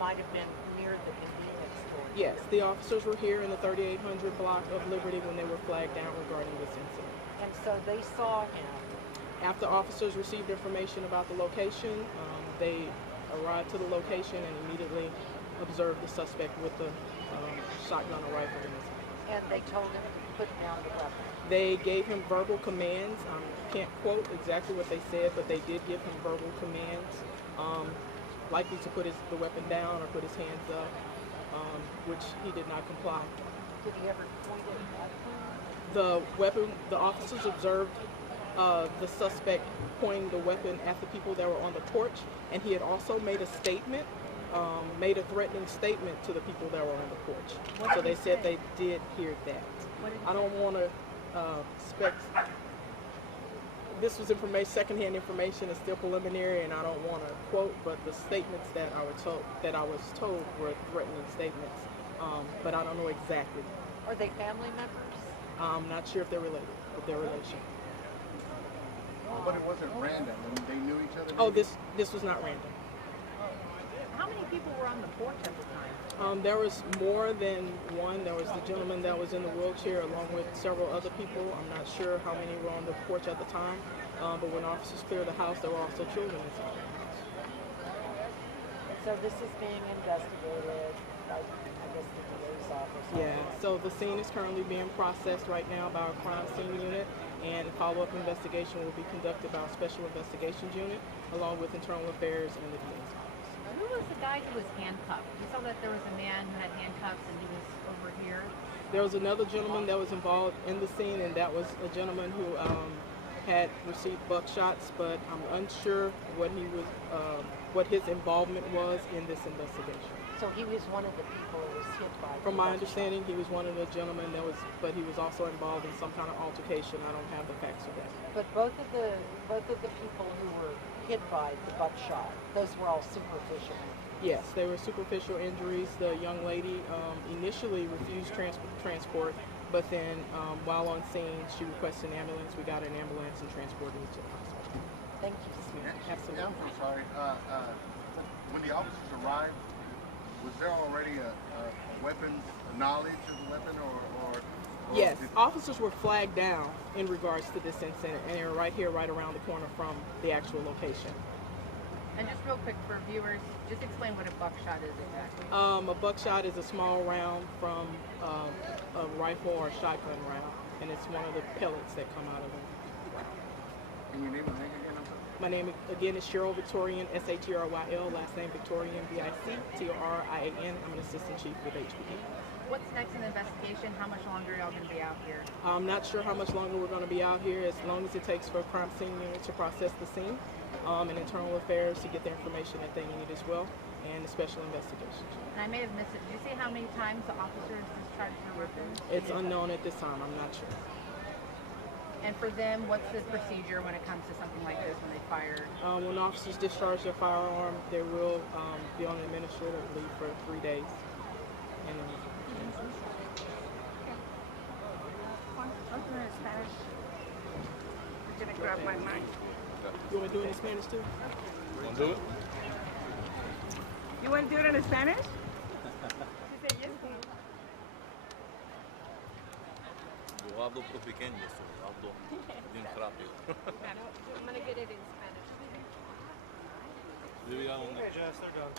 might have been near the convenience store. Yes, the officers were here in the 3800 block of Liberty when they were flagged down regarding this incident. And so they saw him. After officers received information about the location, they arrived to the location and immediately observed the suspect with the shotgun or rifle in his hand. And they told him to put down the weapon. They gave him verbal commands. Can't quote exactly what they said, but they did give him verbal commands, likely to put the weapon down or put his hands up, which he did not comply. Did he ever point it at him? The weapon, the officers observed the suspect pointing the weapon at the people that were on the porch, and he had also made a statement, made a threatening statement to the people that were on the porch. So they said they did hear that. I don't want to this was information, secondhand information, is still preliminary, and I don't want to quote, but the statements that I was told were threatening statements, but I don't know exactly. Are they family members? I'm not sure if they're related, with their relation. But it wasn't random. I mean, they knew each other. Oh, this was not random. How many people were on the porch at the time? There was more than one. There was the gentleman that was in the wheelchair along with several other people. I'm not sure how many were on the porch at the time, but when officers cleared the house, there were also children inside the house. So this is being investigated by, I guess, the DA's office. Yeah, so the scene is currently being processed right now by our crime scene unit, and follow-up investigation will be conducted by our special investigations unit, along with internal affairs and the DA's office. Who was the guy who was handcuffed? We saw that there was a man who had handcuffs and he was over here. There was another gentleman that was involved in the scene, and that was a gentleman who had received buckshots, but I'm unsure what his involvement was in this investigation. So he was one of the people who was hit by. From my understanding, he was one of the gentlemen but he was also involved in some kind of altercation. I don't have the facts of that. But both of the people who were hit by the buckshot, those were all superficial. Yes, they were superficial injuries. The young lady initially refused transport, but then while on scene, she requested an ambulance. We got an ambulance and transported her to the hospital. Thank you. Absolutely. Yeah, I'm sorry. When the officers arrived, was there already a weapons, knowledge of the weapon, or yes, officers were flagged down in regards to this incident, and they're right here, right around the corner from the actual location. And just real quick for viewers, just explain what a buckshot is exactly. A buckshot is a small round from a rifle or a shotgun round, and it's one of the pellets that come out of it. And your name and name again? My name again is Cheryl Victorian, S-H-E-R-Y-L, last name Victorian, V-I-C-T-O-R-I-A-N. I'm an assistant chief with HPD. What's next in the investigation? How much longer are y'all going to be out here? I'm not sure how much longer we're going to be out here, as long as it takes for crime scene unit to process the scene, and internal affairs to get the information that they need as well, and the special investigations. And I may have missed it. Did you say how many times the officers discharged their weapons? It's unknown at this time. I'm not sure. And for them, what's the procedure when it comes to something like this when they fire? When officers discharge their firearm, they will be on administrative leave for 3 days. And then I'll do it in Spanish. I'm gonna grab my mic. you want to do it in Spanish too? Want to do it? You want to do it in Spanish? She said yes, please. Yo hablo por pequeño, so hablo bien rápido. I'm gonna get it in Spanish. Vivian, Yes, they're done.